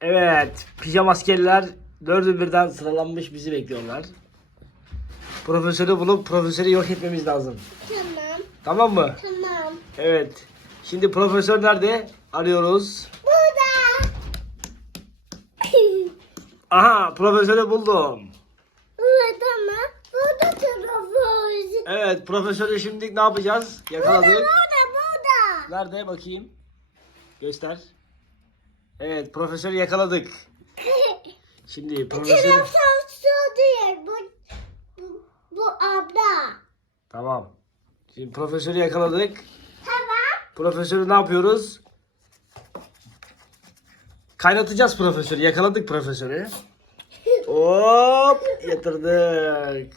Evet. Pijama askerler dördü birden sıralanmış bizi bekliyorlar. Profesörü bulup profesörü yok etmemiz lazım. Tamam. Tamam mı? Tamam. Evet. Şimdi profesör nerede? Arıyoruz. Burada. Aha profesörü buldum. Burada mı? Burada tarafı. Evet profesörü şimdi ne yapacağız? Burada Yakaladık. burada burada. Nerede bakayım? Göster. Evet profesörü yakaladık. Şimdi profesörü... Şu değil. Bu, bu, bu abla. Tamam. Şimdi profesörü yakaladık. Tamam. Profesörü ne yapıyoruz? Kaynatacağız profesörü. Yakaladık profesörü. Hop yatırdık.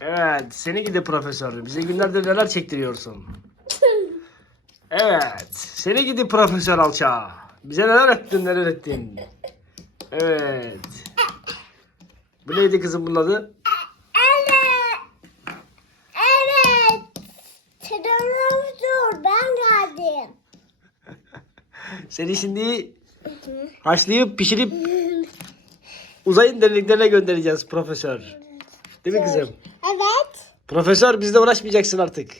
Evet seni gidi profesör. Bize günlerdir neler çektiriyorsun. Evet seni gidi profesör alça. Bize neler ettin neler ettin. Evet. Bu neydi kızım bunun adı? Evet. Evet. Dur. Ben geldim. Seni şimdi haşlayıp pişirip uzayın derinliklerine göndereceğiz profesör. Değil mi kızım? Evet. Profesör bizle uğraşmayacaksın artık.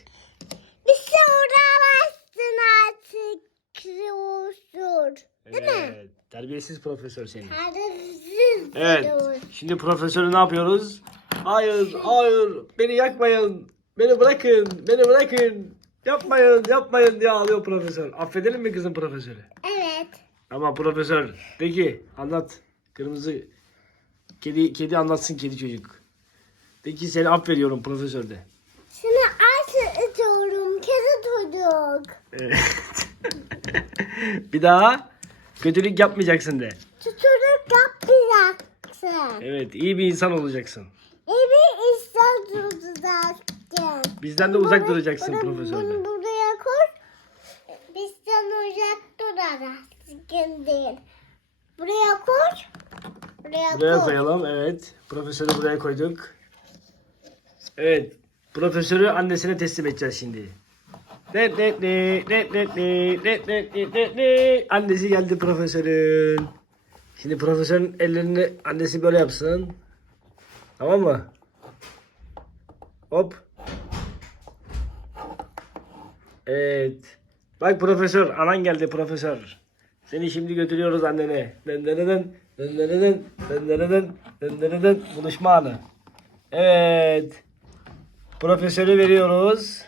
Bir şey uğramazsın artık. Kırıyorsun. Değil mi? Evet. Terbiyesiz profesör seni. Tarafsız. Evet. Şimdi profesörü ne yapıyoruz? Hayır, hayır. Beni yakmayın. Beni bırakın. Beni bırakın. Yapmayın, yapmayın diye ağlıyor profesör. Affedelim mi kızım profesörü? Evet. Ama profesör. Peki anlat. Kırmızı kedi kedi anlatsın kedi çocuk. De ki seni affediyorum profesör de. Sana artık istiyorum. Kedi çocuk. Evet. bir daha kötülük yapmayacaksın de. Çocuk yapacaksın. Evet iyi bir insan olacaksın. Evi insan tutacaksın. Bizden de uzak Bunu- duracaksın bunu-. Bunu buraya koy. Bizden uzak duracaksın değil. Buraya koy. Buraya, Buraya koy. koyalım evet. Profesörü buraya koyduk. Evet. Profesörü annesine teslim edeceğiz şimdi. Ne ne ne ne ne ne ne ne ne ne Annesi geldi profesörün. Şimdi profesörün ellerini annesi böyle yapsın. Tamam mı? Hop. Evet. Bak profesör, anan geldi profesör. Seni şimdi götürüyoruz annene. Dındırıdın, dındırıdın, dındırıdın, dındırıdın. Buluşma anı. Evet. Profesörü veriyoruz.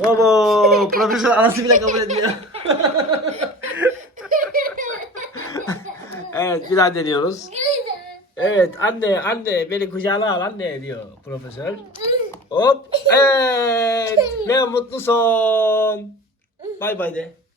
Baba, profesör anası bile kabul ediyor. evet, bir daha deniyoruz. Evet, anne, anne, beni kucağına al anne diyor profesör. Hop, evet, ne mutlu son. Bay bay de.